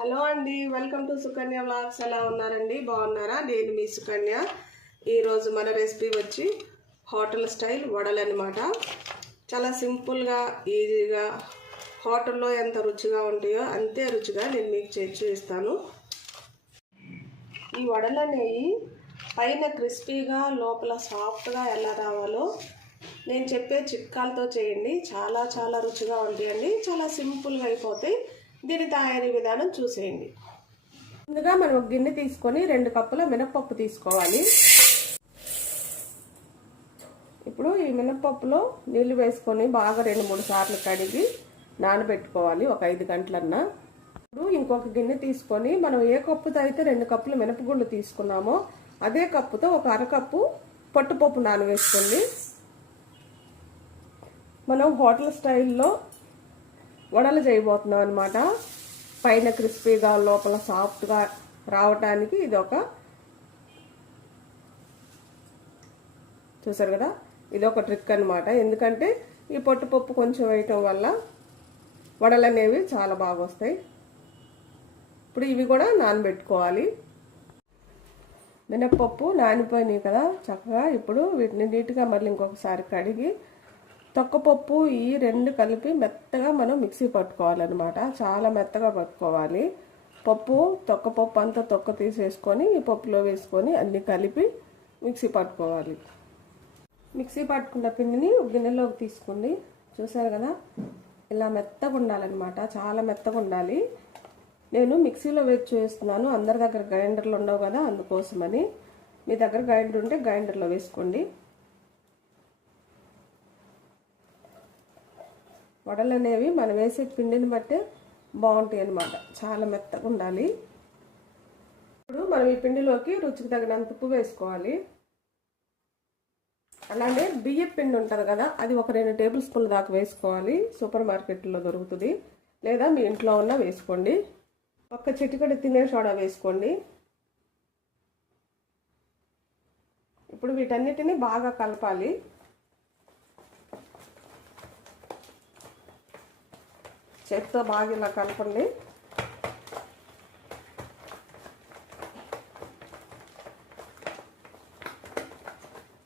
Hello అండి, welcome to Sukanya vlogs. ఎలా ఉన్నారండి? బాగున్నారా? నేను మీ సుకన్య. ఈరోజు మన రెసిపీ వచ్చి హోటల్ స్టైల్ వడలు అనమాట. చాలా సింపుల్గా, ఈజీగా, హోటల్లో ఎంత రుచిగా ఉంటాయో అంతే రుచిగా నేను మీకు చేసి చూపిస్తాను. ఈ వడలు అనేవి పైన క్రిస్పీగా లోపల సాఫ్ట్గా ఎలా రావాలో నేను చెప్పే చిట్కాలతో చేయండి. చాలా చాలా రుచిగా ఉంటాయండి. చాలా సింపుల్గా అయిపోతాయి. దీని తయారీ విధానం చూసేయండి. ముందుగా మనం ఒక గిన్నె తీసుకొని 2 కప్పుల మినపప్పు తీసుకోవాలి. ఇప్పుడు ఈ మినపప్పులో నీళ్లు వేసుకొని బాగా 2-3 సార్లు కడిగి నానబెట్టుకోవాలి, ఒక 5 గంటలన్నా. ఇప్పుడు ఇంకొక గిన్నె తీసుకొని మనం ఏ కప్పుతో అయితే 2 కప్పుల మినపగుళ్ళు తీసుకున్నామో అదే కప్పుతో ఒక అరకప్పు పట్టుపప్పు నానవేసుకోండి. మనం హోటల్ స్టైల్లో వడలు చేయబోతున్నాం అనమాట. పైన క్రిస్పీగా లోపల సాఫ్ట్గా రావటానికి ఇది ఒక, చూసారు కదా, ఇది ఒక ట్రిక్ అనమాట. ఎందుకంటే ఈ పొట్టుపప్పు కొంచెం వేయటం వల్ల వడలు అనేవి చాలా బాగా వస్తాయి. ఇప్పుడు ఇవి కూడా నానబెట్టుకోవాలి. మినప్పప్పు నానిపోయినాయి కదా చక్కగా. ఇప్పుడు వీటిని నీట్గా మళ్ళీ ఇంకొకసారి కడిగి తొక్కపప్పు ఈ 2 కలిపి మెత్తగా మనం మిక్సీ పట్టుకోవాలన్నమాట. చాలా మెత్తగా పట్టుకోవాలి. తొక్కపప్పు అంతా తొక్క తీసేసుకొని ఈ పప్పులో వేసుకొని అన్నీ కలిపి మిక్సీ పట్టుకోవాలి. మిక్సీ పట్టుకున్న పిండిని గిన్నెలోకి తీసుకోండి. చూసారు కదా, ఇలా మెత్తగా ఉండాలన్నమాట. చాలా మెత్తగా ఉండాలి. నేను మిక్సీలో వేసి చేస్తున్నాను. అందరి దగ్గర గ్రైండర్లు ఉండవు కదా, అందుకోసమని. మీ దగ్గర గ్రైండర్ ఉంటే గ్రైండర్లో వేసుకోండి. వడలు అనేవి మనం వేసే పిండిని బట్టే బాగుంటాయి అన్నమాట. చాలా మెత్తగా ఉండాలి. ఇప్పుడు మనం ఈ పిండిలోకి రుచికి తగినంత ఉప్పు వేసుకోవాలి. అలాగే బియ్యం పిండి ఉంటుంది కదా, అది ఒక 2 టేబుల్ స్పూన్ల దాకా వేసుకోవాలి. సూపర్ మార్కెట్లో దొరుకుతుంది, లేదా మీ ఇంట్లో ఉన్న వేసుకోండి. ఒక్క చిటికెడు తినే సోడా వేసుకోండి. ఇప్పుడు వీటన్నిటిని బాగా కలపాలి. చేతితో బాగా ఇలా కలపండి.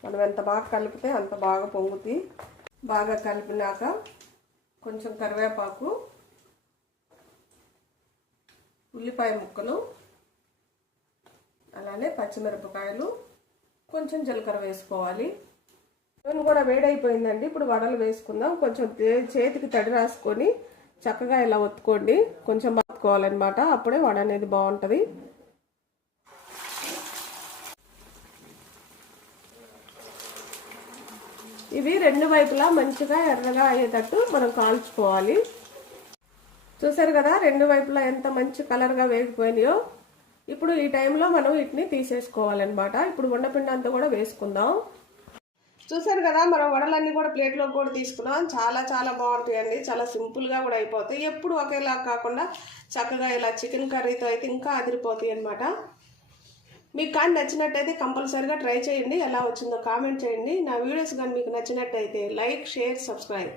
మనం ఎంత బాగా కలిపితే అంత బాగా పొంగుతుంది. బాగా కలిపినాక కొంచెం కరివేపాకు, ఉల్లిపాయ ముక్కలు, అలానే పచ్చిమిరపకాయలు, కొంచెం జీలకర్ర వేసుకోవాలి. నూనె కూడా వేడైపోయిందండి. ఇప్పుడు వడలు వేసుకుందాం. కొంచెం చేతికి తడి రాసుకొని చక్కగా ఇలా ఒత్తుకోండి. కొంచెం ఒత్తుకోవాలన్నమాట, అప్పుడే వడ అనేది బాగుంటుంది. ఇవి 2 వైపులా మంచిగా ఎర్రగా అయ్యేటట్టు మనం కాల్చుకోవాలి. చూసారు కదా, 2 వైపులా ఎంత మంచి కలర్గా వేగిపోయినాయో. ఇప్పుడు ఈ టైంలో మనం వీటిని తీసేసుకోవాలన్నమాట. ఇప్పుడు ఉండపిండి అంతా కూడా వేసుకుందాం. చూసారు కదా, మనం వడలన్నీ కూడా ప్లేట్లో కూడా తీసుకున్నాం. చాలా చాలా బాగుంటాయండి. చాలా సింపుల్గా కూడా అయిపోతాయి. ఎప్పుడు ఒకేలా కాకుండా చక్కగా ఇలా చికెన్ కర్రీతో అయితే ఇంకా అదిరిపోతాయి అనమాట. మీకు కానీ నచ్చినట్టయితే కంపల్సరీగా ట్రై చేయండి. ఎలా వచ్చిందో కామెంట్ చేయండి. నా వీడియోస్ కానీ మీకు నచ్చినట్టయితే లైక్, షేర్, సబ్స్క్రైబ్.